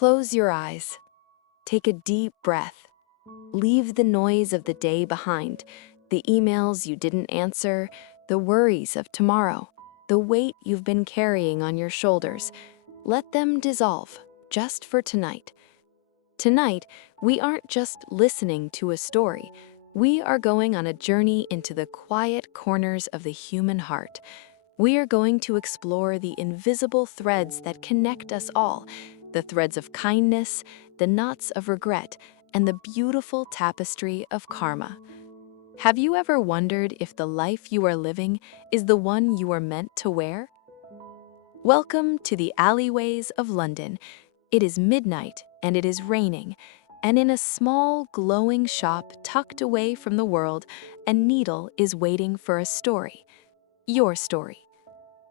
Close your eyes. Take a deep breath. Leave the noise of the day behind, the emails you didn't answer, the worries of tomorrow, the weight you've been carrying on your shoulders. Let them dissolve, just for tonight. Tonight, we aren't just listening to a story. We are going on a journey into the quiet corners of the human heart. We are going to explore the invisible threads that connect us all, the threads of kindness, the knots of regret, and the beautiful tapestry of karma. Have you ever wondered if the life you are living is the one you are meant to wear? Welcome to the alleyways of London. It is midnight and it is raining, and in a small, glowing shop tucked away from the world, a needle is waiting for a story. Your story.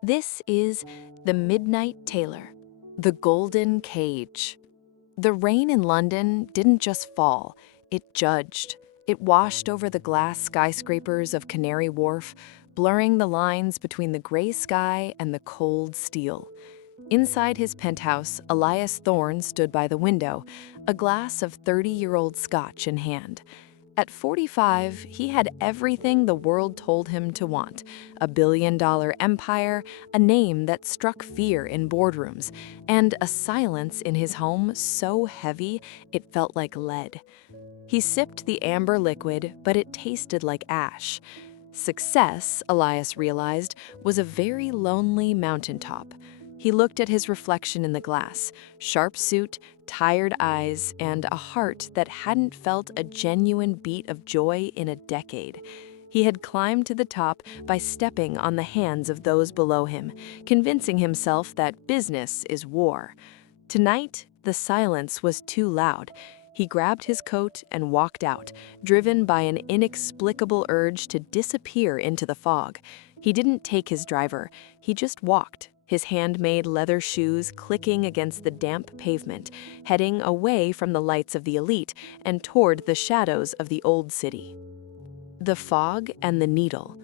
This is The Midnight Tailor, The Golden Cage. The rain in London didn't just fall, it judged. It washed over the glass skyscrapers of Canary Wharf, blurring the lines between the gray sky and the cold steel. Inside his penthouse, Elias Thorne stood by the window, a glass of 30-year-old scotch in hand. At 45, he had everything the world told him to want: a billion-dollar empire, a name that struck fear in boardrooms, and a silence in his home so heavy it felt like lead. He sipped the amber liquid, but it tasted like ash. Success, Elias realized, was a very lonely mountaintop. He looked at his reflection in the glass, sharp suit, tired eyes, and a heart that hadn't felt a genuine beat of joy in a decade. He had climbed to the top by stepping on the hands of those below him, convincing himself that business is war. Tonight, the silence was too loud. He grabbed his coat and walked out, driven by an inexplicable urge to disappear into the fog. He didn't take his driver, he just walked, his handmade leather shoes clicking against the damp pavement, heading away from the lights of the elite and toward the shadows of the old city. The fog and the needle.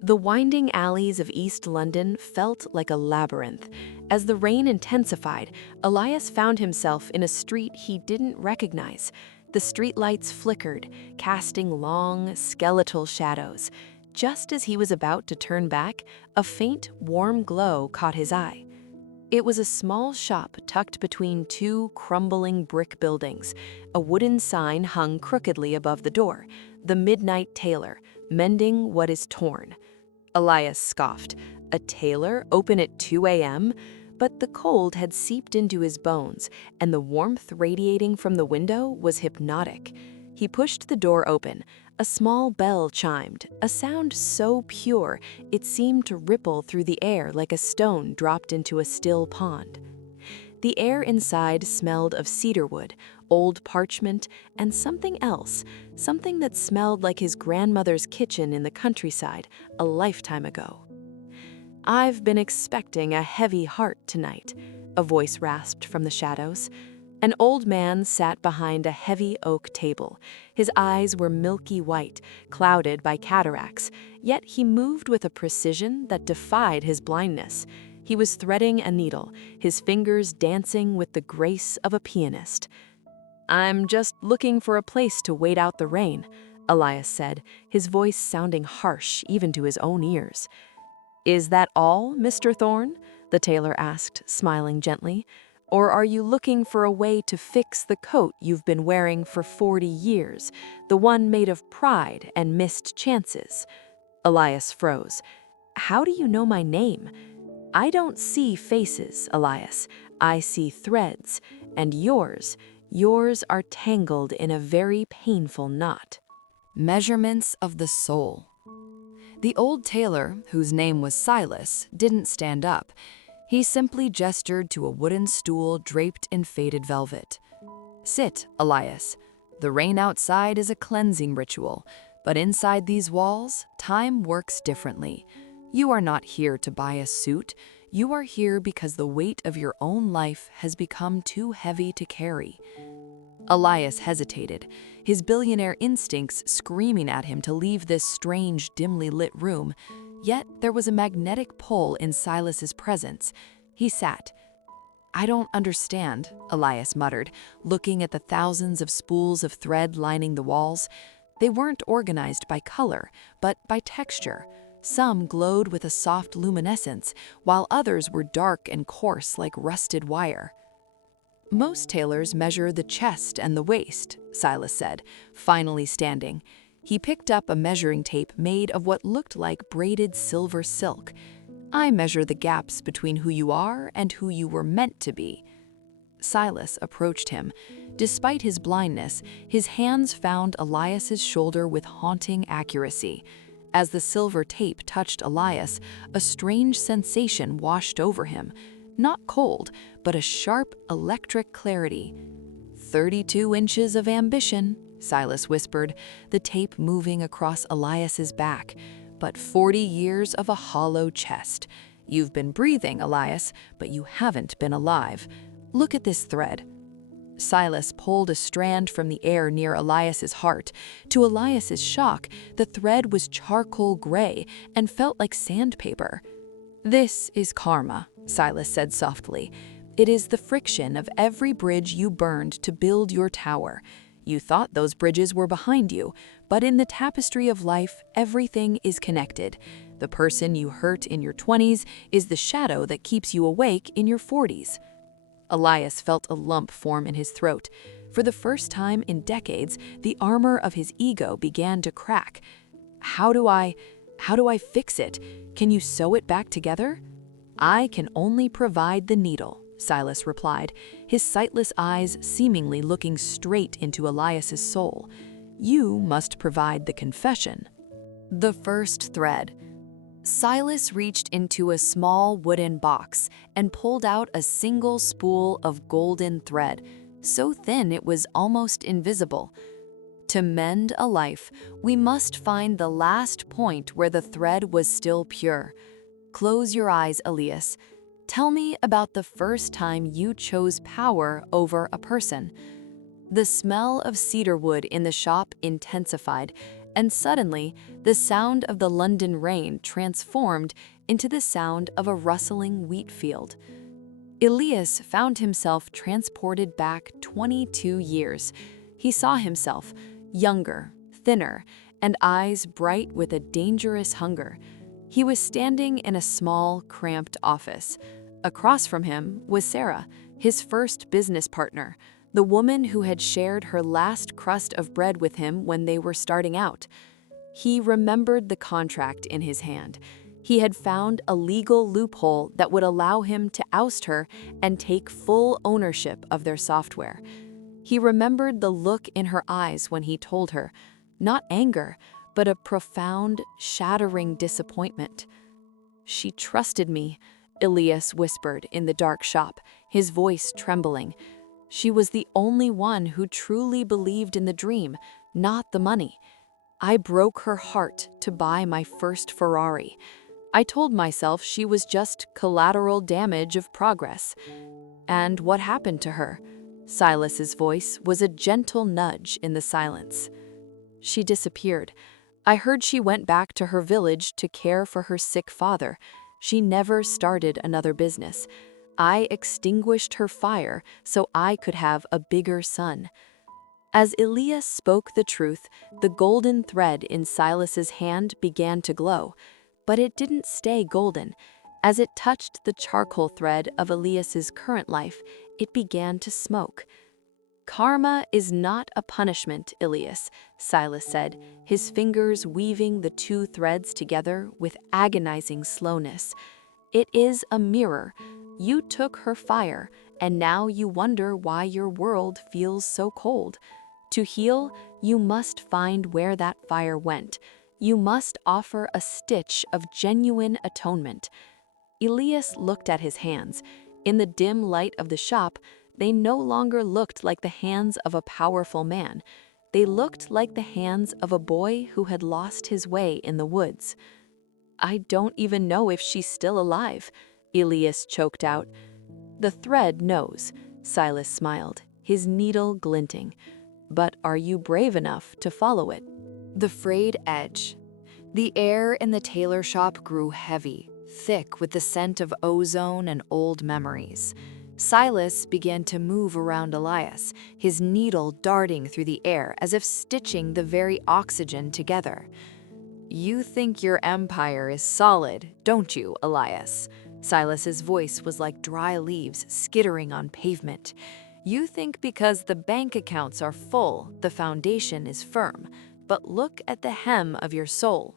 The winding alleys of East London felt like a labyrinth. As the rain intensified, Elias found himself in a street he didn't recognize. The streetlights flickered, casting long, skeletal shadows. Just as he was about to turn back, a faint, warm glow caught his eye. It was a small shop tucked between two crumbling brick buildings. A wooden sign hung crookedly above the door: The Midnight Tailor, mending what is torn. Elias scoffed. A tailor open at 2 a.m.? But the cold had seeped into his bones, and the warmth radiating from the window was hypnotic. He pushed the door open. A small bell chimed, a sound so pure it seemed to ripple through the air like a stone dropped into a still pond. The air inside smelled of cedarwood, old parchment, and something else, something that smelled like his grandmother's kitchen in the countryside a lifetime ago. "I've been expecting a heavy heart tonight," a voice rasped from the shadows. An old man sat behind a heavy oak table. His eyes were milky white, clouded by cataracts, yet he moved with a precision that defied his blindness. He was threading a needle, his fingers dancing with the grace of a pianist. "I'm just looking for a place to wait out the rain," Elias said, his voice sounding harsh even to his own ears. "Is that all, Mr. Thorne?" the tailor asked, smiling gently. "Or are you looking for a way to fix the coat you've been wearing for 40 years, the one made of pride and missed chances?" Elias froze. "How do you know my name?" "I don't see faces, Elias. I see threads, and yours are tangled in a very painful knot." Measurements of the soul. The old tailor, whose name was Silas, didn't stand up. He simply gestured to a wooden stool draped in faded velvet. "Sit, Elias. The rain outside is a cleansing ritual, but inside these walls, time works differently. You are not here to buy a suit. You are here because the weight of your own life has become too heavy to carry." Elias hesitated, his billionaire instincts screaming at him to leave this strange, dimly lit room. Yet there was a magnetic pull in Silas's presence. He sat. I don't understand, Elias muttered, looking at the thousands of spools of thread lining the walls. They weren't organized by color, but by texture. Some glowed with a soft luminescence, while others were dark and coarse like rusted wire. Most tailors measure the chest and the waist, Silas said, finally standing. He picked up a measuring tape made of what looked like braided silver silk. I measure the gaps between who you are and who you were meant to be. Silas approached him. Despite his blindness, his hands found Elias's shoulder with haunting accuracy. As the silver tape touched Elias, a strange sensation washed over him. Not cold, but a sharp, electric clarity. 32 inches of ambition, Silas whispered, the tape moving across Elias's back. But 40 years of a hollow chest. You've been breathing, Elias, but you haven't been alive. Look at this thread. Silas pulled a strand from the air near Elias's heart. To Elias's shock, the thread was charcoal gray and felt like sandpaper. This is karma, Silas said softly. It is the friction of every bridge you burned to build your tower. You thought those bridges were behind you, but in the tapestry of life, everything is connected. The person you hurt in your 20s is the shadow that keeps you awake in your 40s. Elias felt a lump form in his throat. For the first time in decades, the armor of his ego began to crack. How do I fix it? Can you sew it back together? I can only provide the needle, Silas replied, his sightless eyes seemingly looking straight into Elias's soul. You must provide the confession. The first thread. Silas reached into a small wooden box and pulled out a single spool of golden thread, so thin it was almost invisible. To mend a life, we must find the last point where the thread was still pure. Close your eyes, Elias. Tell me about the first time you chose power over a person. The smell of cedar wood in the shop intensified, and suddenly, the sound of the London rain transformed into the sound of a rustling wheat field. Elias found himself transported back 22 years. He saw himself, younger, thinner, and eyes bright with a dangerous hunger. He was standing in a small, cramped office. Across from him was Sarah, his first business partner, the woman who had shared her last crust of bread with him when they were starting out. He remembered the contract in his hand. He had found a legal loophole that would allow him to oust her and take full ownership of their software. He remembered the look in her eyes when he told her, not anger, but a profound, shattering disappointment. She trusted me, Elias whispered in the dark shop, his voice trembling. She was the only one who truly believed in the dream, not the money. I broke her heart to buy my first Ferrari. I told myself she was just collateral damage of progress. And what happened to her? Silas's voice was a gentle nudge in the silence. She disappeared. I heard she went back to her village to care for her sick father. She never started another business. I extinguished her fire so I could have a bigger son. As Elias spoke the truth, the golden thread in Silas's hand began to glow. But it didn't stay golden. As it touched the charcoal thread of Elias's current life, it began to smoke. Karma is not a punishment, Elias, Silas said, his fingers weaving the two threads together with agonizing slowness. It is a mirror. You took her fire, and now you wonder why your world feels so cold. To heal, you must find where that fire went. You must offer a stitch of genuine atonement. Elias looked at his hands. In the dim light of the shop, they no longer looked like the hands of a powerful man. They looked like the hands of a boy who had lost his way in the woods. I don't even know if she's still alive, Elias choked out. The thread knows, Silas smiled, his needle glinting. But are you brave enough to follow it? The frayed edge. The air in the tailor shop grew heavy, thick with the scent of ozone and old memories. Silas began to move around Elias, his needle darting through the air as if stitching the very oxygen together. "You think your empire is solid, don't you, Elias?" Silas's voice was like dry leaves skittering on pavement. "You think because the bank accounts are full, the foundation is firm. But look at the hem of your soul."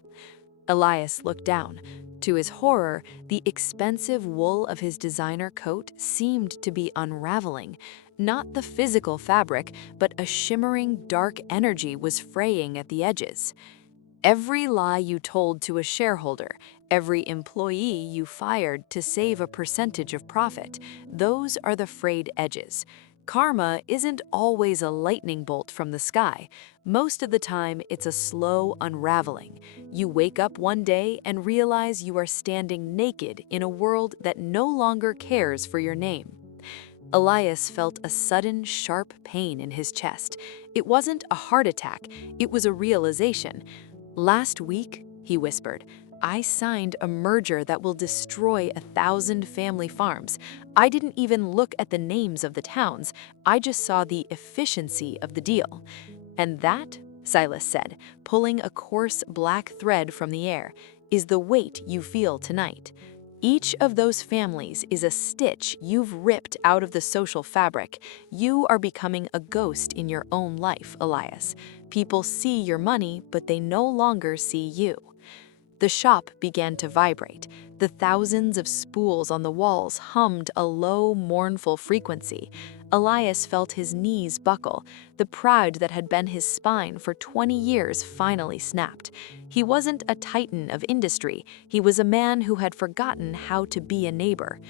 Elias looked down. To his horror, the expensive wool of his designer coat seemed to be unraveling. Not the physical fabric, but a shimmering dark energy was fraying at the edges. "Every lie you told to a shareholder, every employee you fired to save a percentage of profit, those are the frayed edges. Karma isn't always a lightning bolt from the sky. Most of the time, it's a slow unraveling. You wake up one day and realize you are standing naked in a world that no longer cares for your name." Elias felt a sudden, sharp pain in his chest. It wasn't a heart attack, it was a realization. "Last week," he whispered, "I signed a merger that will destroy 1,000 family farms. I didn't even look at the names of the towns. I just saw the efficiency of the deal." "And that," Silas said, pulling a coarse black thread from the air, "is the weight you feel tonight. Each of those families is a stitch you've ripped out of the social fabric. You are becoming a ghost in your own life, Elias. People see your money, but they no longer see you." The shop began to vibrate. The thousands of spools on the walls hummed a low, mournful frequency. Elias felt his knees buckle. The pride that had been his spine for 20 years finally snapped. He wasn't a titan of industry. He was a man who had forgotten how to be a neighbor.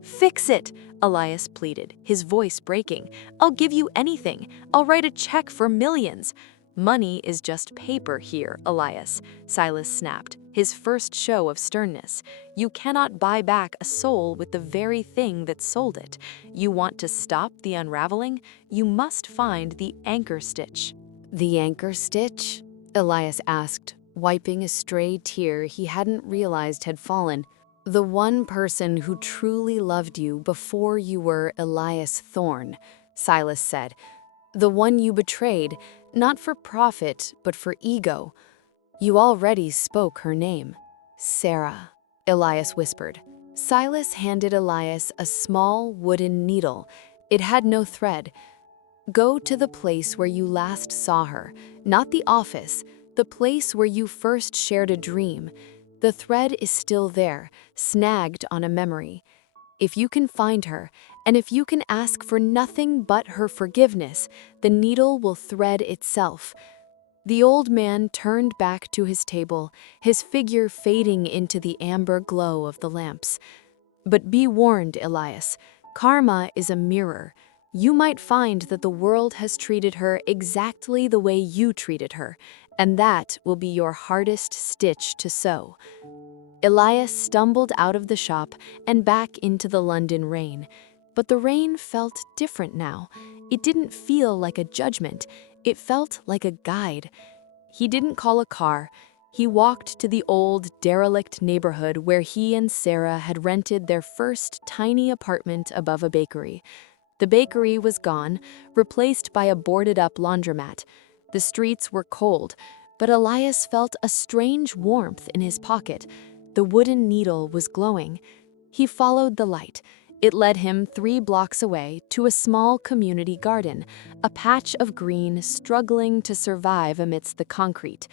"Fix it," Elias pleaded, his voice breaking. "I'll give you anything. I'll write a check for millions." "Money is just paper here, Elias," Silas snapped, his first show of sternness. "You cannot buy back a soul with the very thing that sold it. You want to stop the unraveling? You must find the anchor stitch." "The anchor stitch?" Elias asked, wiping a stray tear he hadn't realized had fallen. "The one person who truly loved you before you were Elias Thorne," Silas said. "The one you betrayed, not for profit, but for ego. You already spoke her name." "Sarah," Elias whispered. Silas handed Elias a small wooden needle. It had no thread. "Go to the place where you last saw her, not the office, the place where you first shared a dream. The thread is still there, snagged on a memory. If you can find her, and if you can ask for nothing but her forgiveness, the needle will thread itself." The old man turned back to his table, his figure fading into the amber glow of the lamps. "But be warned, Elias. Karma is a mirror. You might find that the world has treated her exactly the way you treated her, and that will be your hardest stitch to sew." Elias stumbled out of the shop and back into the London rain. But the rain felt different now. It didn't feel like a judgment. It felt like a guide. He didn't call a car. He walked to the old, derelict neighborhood where he and Sarah had rented their first tiny apartment above a bakery. The bakery was gone, replaced by a boarded-up laundromat. The streets were cold, but Elias felt a strange warmth in his pocket. The wooden needle was glowing. He followed the light. It led him 3 blocks away to a small community garden, a patch of green struggling to survive amidst the concrete.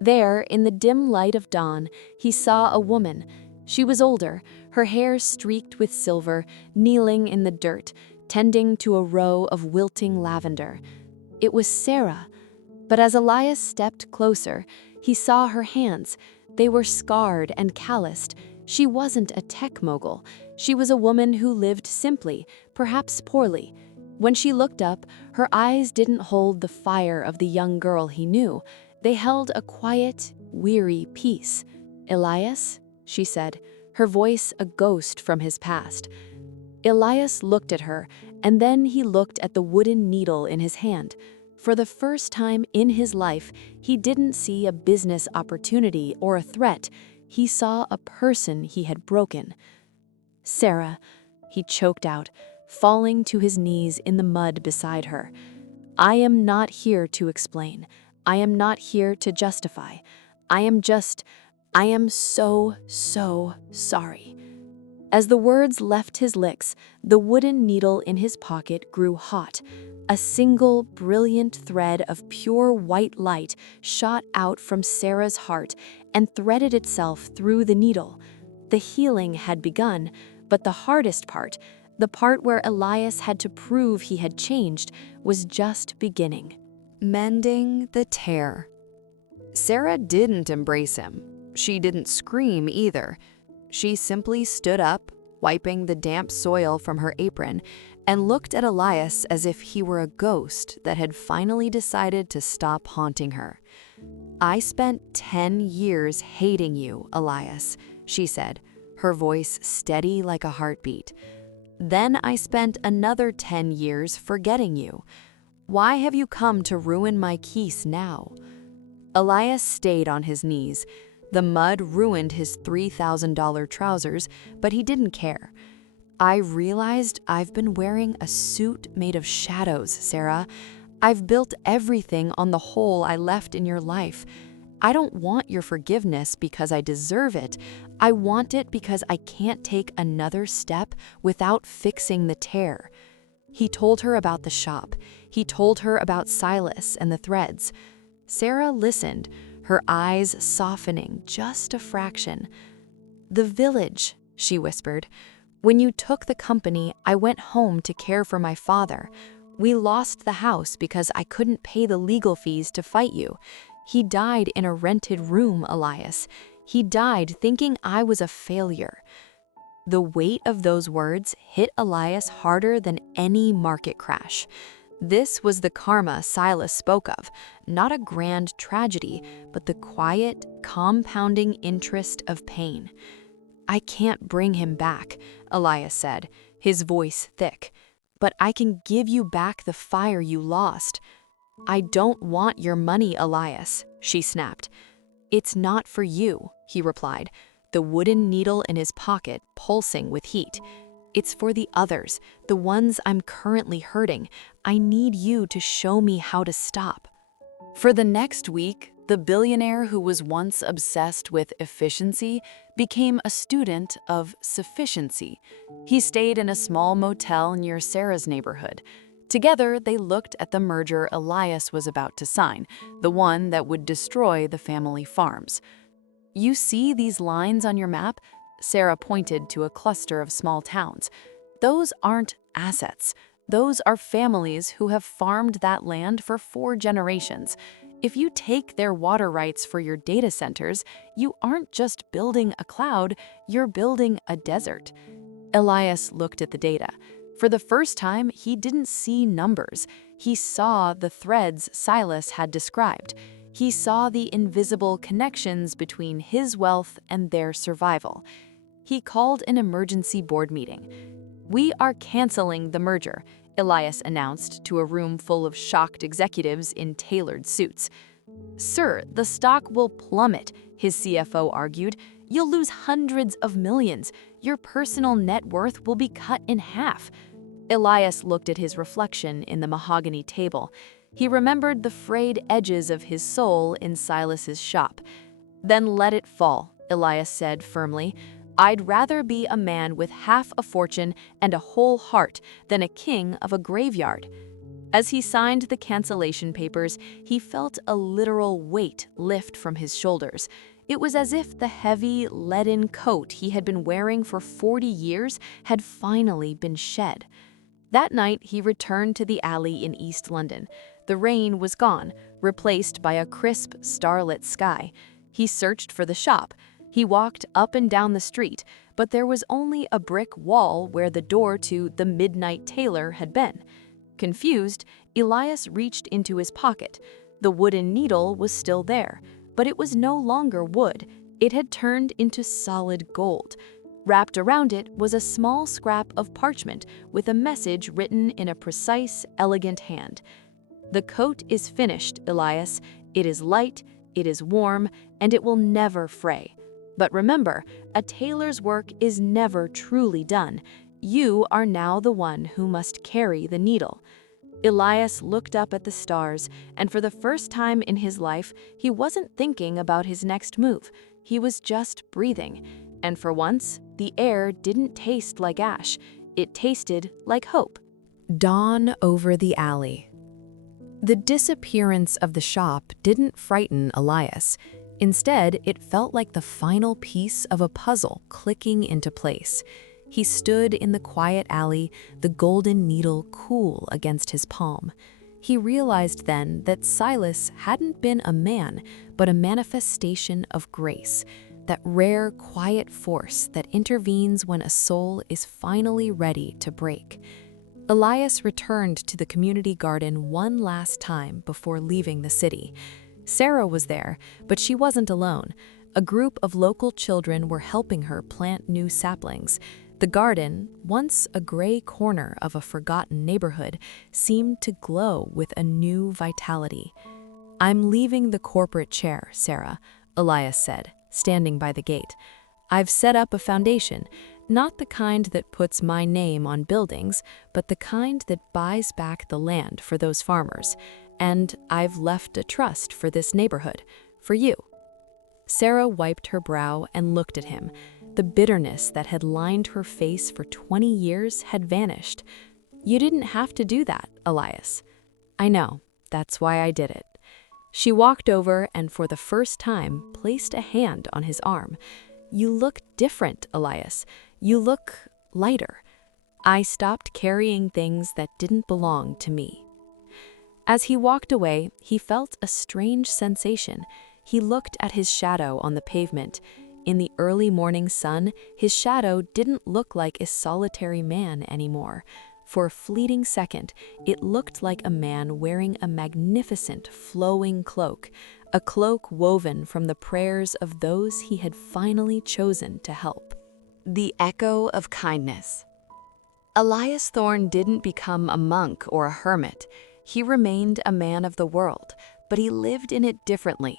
There, in the dim light of dawn, he saw a woman. She was older, her hair streaked with silver, kneeling in the dirt, tending to a row of wilting lavender. It was Sarah. But as Elias stepped closer, he saw her hands. They were scarred and calloused. She wasn't a tech mogul. She was a woman who lived simply, perhaps poorly. When she looked up, her eyes didn't hold the fire of the young girl he knew. They held a quiet, weary peace. "Elias?" she said, her voice a ghost from his past. Elias looked at her, and then he looked at the wooden needle in his hand. For the first time in his life, he didn't see a business opportunity or a threat. He saw a person he had broken. "Sarah," he choked out, falling to his knees in the mud beside her. I am not here to explain. I am not here to justify. I am so, so sorry. As the words left his lips, the wooden needle in his pocket grew hot. A single, brilliant thread of pure white light shot out from Sarah's heart and threaded itself through the needle. The healing had begun, but the hardest part, the part where Elias had to prove he had changed, was just beginning. Mending the tear. Sarah didn't embrace him. She didn't scream either. She simply stood up, wiping the damp soil from her apron, and looked at Elias as if he were a ghost that had finally decided to stop haunting her. "I spent 10 years hating you, Elias," she said, her voice steady like a heartbeat. "Then I spent another 10 years forgetting you. Why have you come to ruin my peace now?" Elias stayed on his knees. The mud ruined his $3,000 trousers, but he didn't care. "I realized I've been wearing a suit made of shadows, Sarah. I've built everything on the hole I left in your life. I don't want your forgiveness because I deserve it. I want it because I can't take another step without fixing the tear." He told her about the shop. He told her about Silas and the threads. Sarah listened, her eyes softening just a fraction. "The village," she whispered. "When you took the company, I went home to care for my father. We lost the house because I couldn't pay the legal fees to fight you. He died in a rented room, Elias. He died thinking I was a failure." The weight of those words hit Elias harder than any market crash. This was the karma Silas spoke of, not a grand tragedy, but the quiet, compounding interest of pain. "I can't bring him back," Elias said, his voice thick, "but I can give you back the fire you lost." "I don't want your money, Elias," she snapped. "It's not for you," he replied, the wooden needle in his pocket pulsing with heat. "It's for the others, the ones I'm currently hurting. I need you to show me how to stop." For the next week, the billionaire who was once obsessed with efficiency became a student of sufficiency. He stayed in a small motel near Sarah's neighborhood. Together, they looked at the merger Elias was about to sign, the one that would destroy the family farms. "You see these lines on your map?" Sarah pointed to a cluster of small towns. "Those aren't assets. Those are families who have farmed that land for 4 generations. If you take their water rights for your data centers, you aren't just building a cloud, you're building a desert." Elias looked at the data. For the first time, he didn't see numbers. He saw the threads Silas had described. He saw the invisible connections between his wealth and their survival. He called an emergency board meeting. "We are canceling the merger," Elias announced to a room full of shocked executives in tailored suits. "Sir, the stock will plummet," his CFO argued. "You'll lose hundreds of millions. Your personal net worth will be cut in half." Elias looked at his reflection in the mahogany table. He remembered the frayed edges of his soul in Silas's shop. "Then let it fall," Elias said firmly. "I'd rather be a man with half a fortune and a whole heart than a king of a graveyard." As he signed the cancellation papers, he felt a literal weight lift from his shoulders. It was as if the heavy, leaden coat he had been wearing for 40 years had finally been shed. That night, he returned to the alley in East London. The rain was gone, replaced by a crisp, starlit sky. He searched for the shop. He walked up and down the street, but there was only a brick wall where the door to the Midnight Tailor had been. Confused, Elias reached into his pocket. The wooden needle was still there, but it was no longer wood. It had turned into solid gold. Wrapped around it was a small scrap of parchment with a message written in a precise, elegant hand. "The coat is finished, Elias. It is light, it is warm, and it will never fray. But remember, a tailor's work is never truly done. You are now the one who must carry the needle." Elias looked up at the stars, and for the first time in his life, he wasn't thinking about his next move. He was just breathing. And for once, the air didn't taste like ash. It tasted like hope. Dawn over the alley. The disappearance of the shop didn't frighten Elias. Instead, it felt like the final piece of a puzzle clicking into place. He stood in the quiet alley, the golden needle cool against his palm. He realized then that Silas hadn't been a man, but a manifestation of grace, that rare, quiet force that intervenes when a soul is finally ready to break. Elias returned to the community garden one last time before leaving the city. Sarah was there, but she wasn't alone. A group of local children were helping her plant new saplings. The garden, once a gray corner of a forgotten neighborhood, seemed to glow with a new vitality. "I'm leaving the corporate chair, Sarah," Elias said, standing by the gate. "I've set up a foundation, not the kind that puts my name on buildings, but the kind that buys back the land for those farmers. And I've left a trust for this neighborhood, for you." Sarah wiped her brow and looked at him. The bitterness that had lined her face for 20 years had vanished. "You didn't have to do that, Elias." "I know. That's why I did it." She walked over and for the first time placed a hand on his arm. "You look different, Elias. You look lighter. I stopped carrying things that didn't belong to me." As he walked away, he felt a strange sensation. He looked at his shadow on the pavement. In the early morning sun, his shadow didn't look like a solitary man anymore. For a fleeting second, it looked like a man wearing a magnificent, flowing cloak, a cloak woven from the prayers of those he had finally chosen to help. The echo of kindness. Elias Thorne didn't become a monk or a hermit. He remained a man of the world, but he lived in it differently.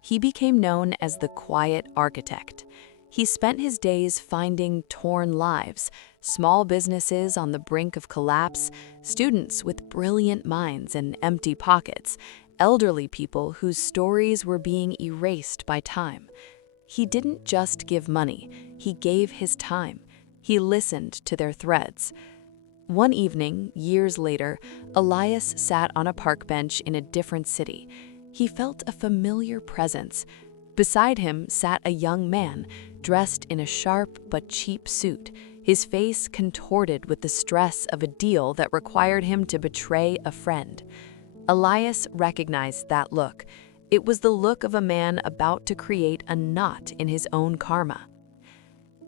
He became known as the Quiet Architect. He spent his days finding torn lives, small businesses on the brink of collapse, students with brilliant minds and empty pockets, elderly people whose stories were being erased by time. He didn't just give money, he gave his time. He listened to their threads. One evening, years later, Elias sat on a park bench in a different city. He felt a familiar presence. Beside him sat a young man, dressed in a sharp but cheap suit, his face contorted with the stress of a deal that required him to betray a friend. Elias recognized that look. It was the look of a man about to create a knot in his own karma.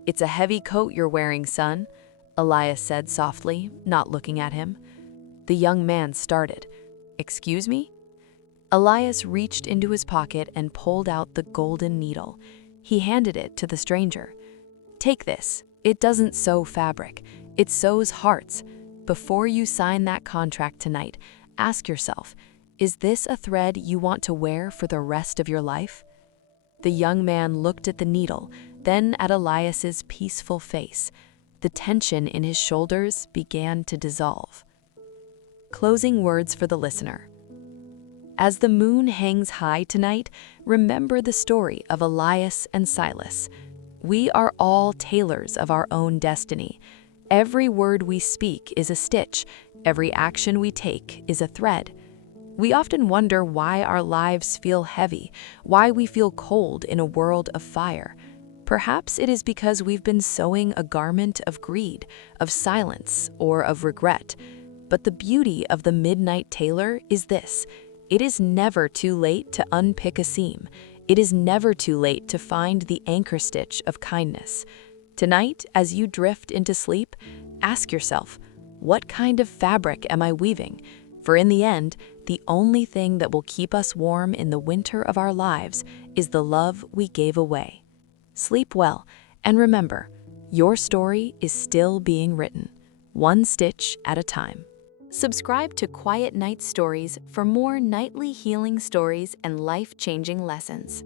"It's a heavy coat you're wearing, son," Elias said softly, not looking at him. The young man started. "Excuse me?" Elias reached into his pocket and pulled out the golden needle. He handed it to the stranger. "Take this. It doesn't sew fabric. It sews hearts. Before you sign that contract tonight, ask yourself, is this a thread you want to wear for the rest of your life?" The young man looked at the needle, then at Elias's peaceful face. The tension in his shoulders began to dissolve. Closing words for the listener. As the moon hangs high tonight, remember the story of Elias and Silas. We are all tailors of our own destiny. Every word we speak is a stitch. Every action we take is a thread. We often wonder why our lives feel heavy, why we feel cold in a world of fire. Perhaps it is because we've been sewing a garment of greed, of silence, or of regret. But the beauty of the Midnight Tailor is this: it is never too late to unpick a seam. It is never too late to find the anchor stitch of kindness. Tonight, as you drift into sleep, ask yourself, what kind of fabric am I weaving? For in the end, the only thing that will keep us warm in the winter of our lives is the love we gave away. Sleep well, and remember, your story is still being written, one stitch at a time. Subscribe to Quiet Night Stories for more nightly healing stories and life-changing lessons.